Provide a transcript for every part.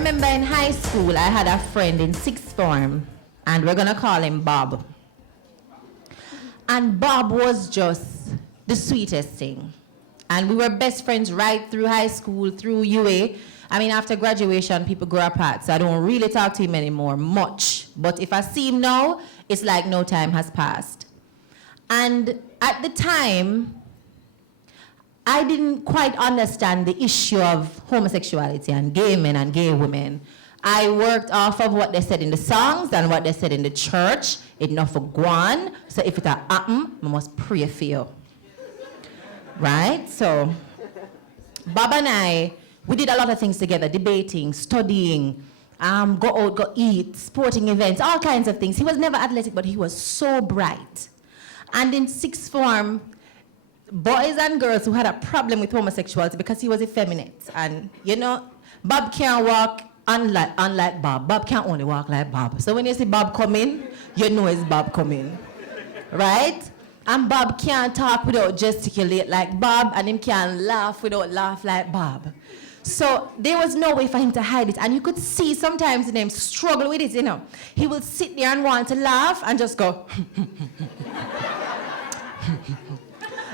remember in high school, I had a friend in sixth form, and we're gonna call him Bob. And Bob was just the sweetest thing. And we were best friends right through high school, through UA. I mean, after graduation, people grow apart, so I don't really talk to him anymore, much. But if I see him now, it's like no time has passed. And at the time, I didn't quite understand the issue of homosexuality and gay men and gay women. I worked off of what they said in the songs and what they said in the church. Enough for Guan. So if it happen, I must pray for you. Right? So, Bob and I, we did a lot of things together, debating, studying, go out, go eat, sporting events, all kinds of things. He was never athletic, but he was so bright. And in sixth form, boys and girls who had a problem with homosexuality because he was effeminate. And, you know, Bob can't walk unlike Bob. Bob can't only walk like Bob. So when you see Bob coming, you know it's Bob coming. Right? And Bob can't talk without gesticulate like Bob, and him can't laugh without laugh like Bob. So there was no way for him to hide it. And you could see sometimes him struggle with it, you know. He will sit there and want to laugh and just go.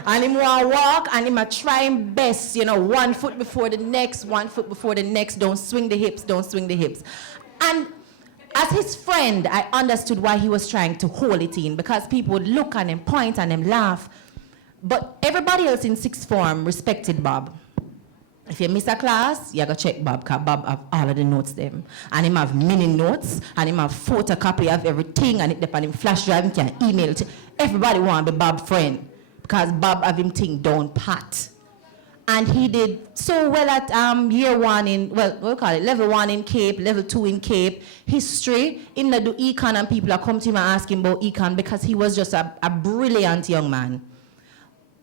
And him want to walk, and him a trying best, you know, 1 foot before the next, 1 foot before the next. Don't swing the hips, don't swing the hips. And as his friend, I understood why he was trying to hold it in, because people would look at him, point and him laugh. But everybody else in sixth form respected Bob. If you miss a class, you gotta check Bob, because Bob have all of the notes them. And him have mini notes, and him have photocopy of everything, and it depend on him flash drive, he can email it. Everybody want to be Bob's friend, because Bob have him thing down pat. And he did so well at year one in, well, what do we call it, level 1 in Cape, level 2 in Cape. History, in the do econ, and people are come to him and ask him about econ because he was just a brilliant young man.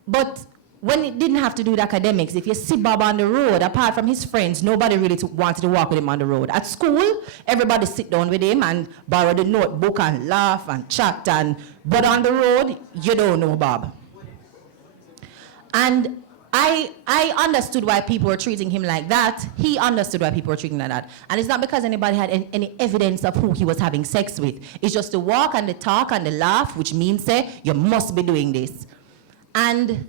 But when it didn't have to do with academics, if you see Bob on the road, apart from his friends, nobody really wanted to walk with him on the road. At school, everybody sit down with him and borrow the notebook and laugh and chat, but on the road, you don't know Bob. And I understood why people were treating him like that. He understood why people were treating him like that. And it's not because anybody had any evidence of who he was having sex with. It's just the walk and the talk and the laugh, which means, say, you must be doing this. And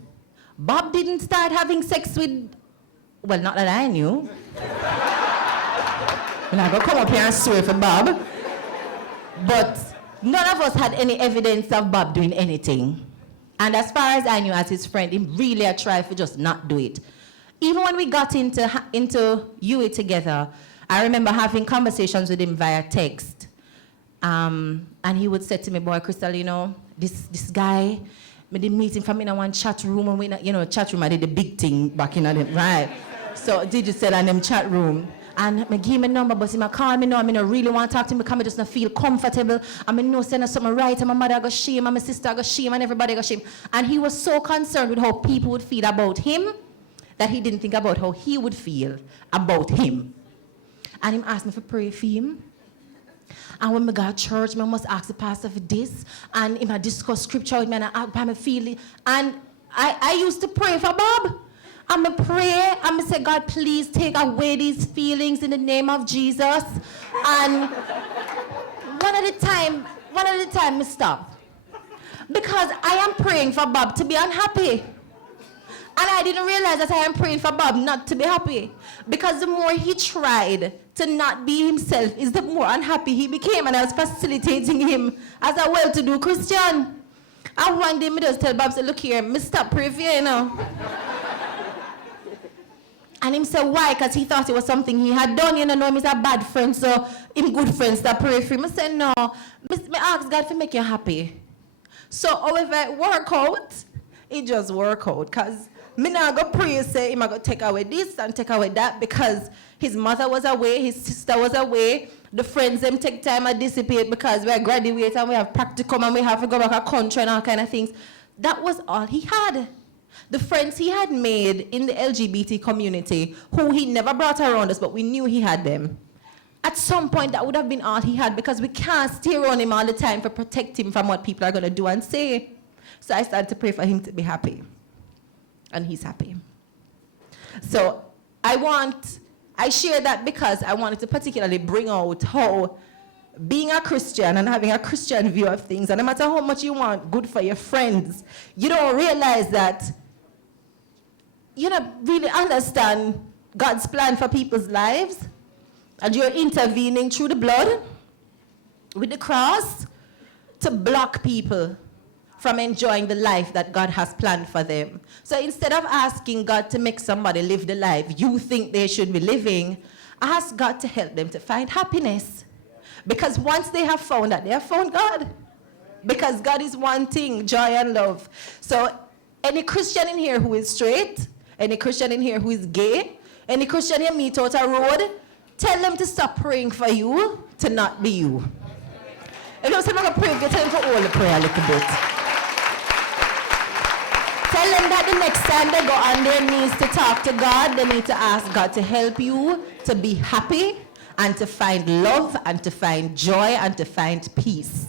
Bob didn't start having sex with, well, not that I knew. I'm not gonna come up here and swear for Bob. But none of us had any evidence of Bob doing anything. And as far as I knew, as his friend, he really tried to just not do it. Even when we got into UA together, I remember having conversations with him via text. And he would say to me, boy, Krystal, you know, this guy, I did meet him from in one chat room, and we, you know, chat room, I did the big thing back in them, right? So did you say in them chat room? And I give him a number, but he call me now. I don't really want to talk to him because I just don't feel comfortable. I know saying something right, and my mother got shame, and my sister got shame, and everybody got shame. And he was so concerned with how people would feel about him that he didn't think about how he would feel about him. And he asked me to pray for him. And when I go to church, I must ask the pastor for this. And if I discuss scripture with me, and I ask how I feel. And I used to pray for Bob. I'm going to pray, I'm going to say, God, please take away these feelings in the name of Jesus. And one at a time, I stop. Because I am praying for Bob to be unhappy. And I didn't realize that I am praying for Bob not to be happy. Because the more he tried to not be himself, is the more unhappy he became. And I was facilitating him as a well-to-do Christian. And one day, I just tell Bob, say, look here, I stop praying for you, you know. And him said, why? Because he thought it was something he had done. You know, he's a bad friend, so him good friends that pray for him. I said, no, I ask God to make you happy. So however it work out, it just work out. Because me not go pray, say, him going to take away this and take away that, because his mother was away, his sister was away, the friends them take time and dissipate because we graduate and we have practicum and we have to go back to country and all kind of things. That was all he had. The friends he had made in the LGBT community, who he never brought around us, but we knew he had them. At some point, that would have been all he had, because we can't stay around him all the time to protect him from what people are going to do and say. So I started to pray for him to be happy. And he's happy. So I want I share that because I wanted to particularly bring out how being a Christian and having a Christian view of things, and no matter how much you want good for your friends, you don't realize that you don't really understand God's plan for people's lives, and you're intervening through the blood with the cross to block people from enjoying the life that God has planned for them. So instead of asking God to make somebody live the life you think they should be living, ask God to help them to find happiness. Because once they have found that, they have found God. Because God is one thing, joy and love. So any Christian in here who is straight, any Christian in here who is gay, any Christian you meet out a road, tell them to stop praying for you to not be you. If you say I'm going to pray, you tell them to hold the prayer a little bit. Tell them that the next time they go on their knees to talk to God, they need to ask God to help you to be happy and to find love and to find joy and to find peace.